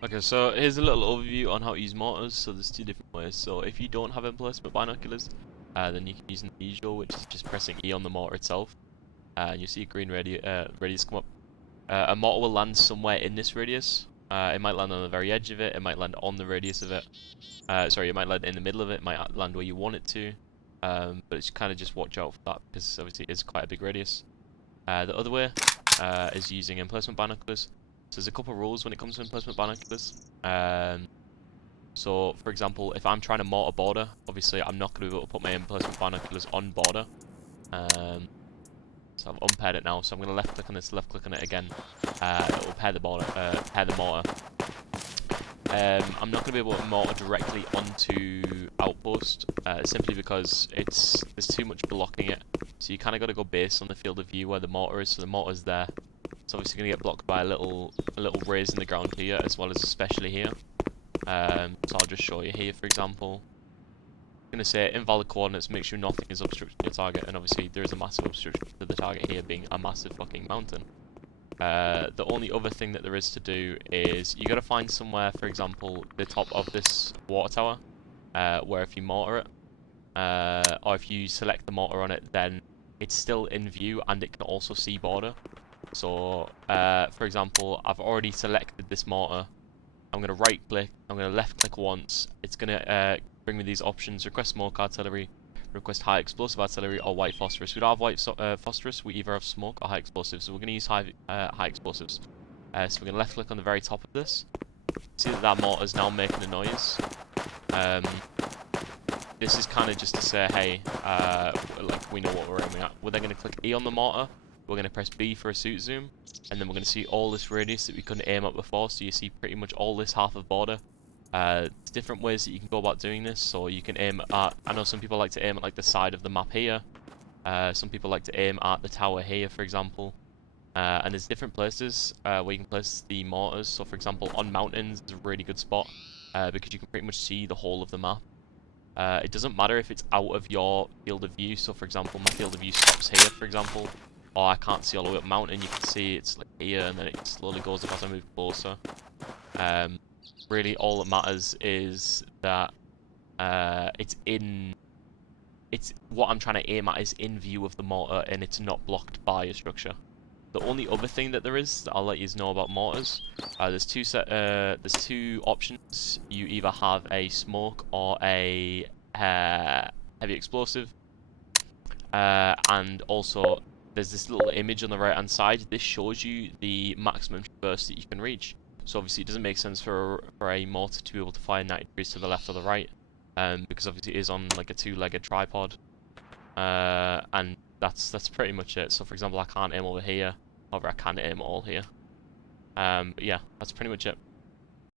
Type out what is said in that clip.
Okay, so here's a little overview on how to use mortars. So there's two different ways. So if you don't have emplacement binoculars, then you can use the usual, which is just pressing E on the mortar itself. And you see a green radius come up. A mortar will land somewhere in this radius. It might land on the very edge of it. It might land on the radius of it. Sorry, it might land in the middle of it. It might land where you want it to. But it's kind of just watch out for that because obviously it's quite a big radius. The other way is using emplacement binoculars. So there's a couple of rules when it comes to emplacement binoculars. So for example, if I'm trying to mortar border, obviously I'm not going to be able to put my emplacement binoculars on border. So I've unpaired it now, so I'm going to left click on this, left click on it again. It will pair the border, pair the mortar. I'm not going to be able to mortar directly onto outpost, simply because there's too much blocking it. So you kind of got to go based on the field of view where the mortar is. So the mortar's there. It's obviously going to get blocked by a little raise in the ground here, as well as especially here. So I'll just show you here, for example. I'm going to say invalid coordinates, make sure nothing is obstructing your target, and obviously there is a massive obstruction to the target here being a massive fucking mountain. The only other thing that there is to do is you got to find somewhere, for example, the top of this water tower, where if you mortar it, or if you select the mortar on it, then it's still in view and it can also see border. So, for example, I've already selected this mortar. I'm going to right click, I'm going to left click once. It's going to bring me these options: request smoke artillery, request high explosive artillery, or white phosphorus. We don't have white phosphorus, we either have smoke or high explosives. So we're going to use high explosives. So we're going to left click on the very top of this. See that mortar is now making a noise. This is kind of just to say, hey, like we know what we're aiming at. We're then going to click E on the mortar. We're going to press B for a suit zoom, and then we're going to see all this radius that we couldn't aim at before. So you see pretty much all this half of border. There's different ways that you can go about doing this. So you can aim at, I know some people like to aim at like the side of the map here. Some people like to aim at the tower here, for example. And there's different places where you can place the mortars. So for example, on mountains is a really good spot because you can pretty much see the whole of the map. It doesn't matter if it's out of your field of view. So for example, my field of view stops here, for example. Or I can't see all the way up mountain. You can see it's like here, and then it slowly goes up as I move closer. Really, all that matters is that it's what I'm trying to aim at is in view of the mortar, and it's not blocked by a structure. The only other thing that there is that I'll let you know about mortars, there's two options. You either have a smoke or a heavy explosive, and also there's this little image on the right hand side. This shows you the maximum traverse that you can reach. So obviously it doesn't make sense for a mortar to be able to fire 90 degrees to the left or the right, because obviously it is on like a two-legged tripod, and that's pretty much it. So for example, I can't aim over here, however I can aim all here. But yeah, that's pretty much it.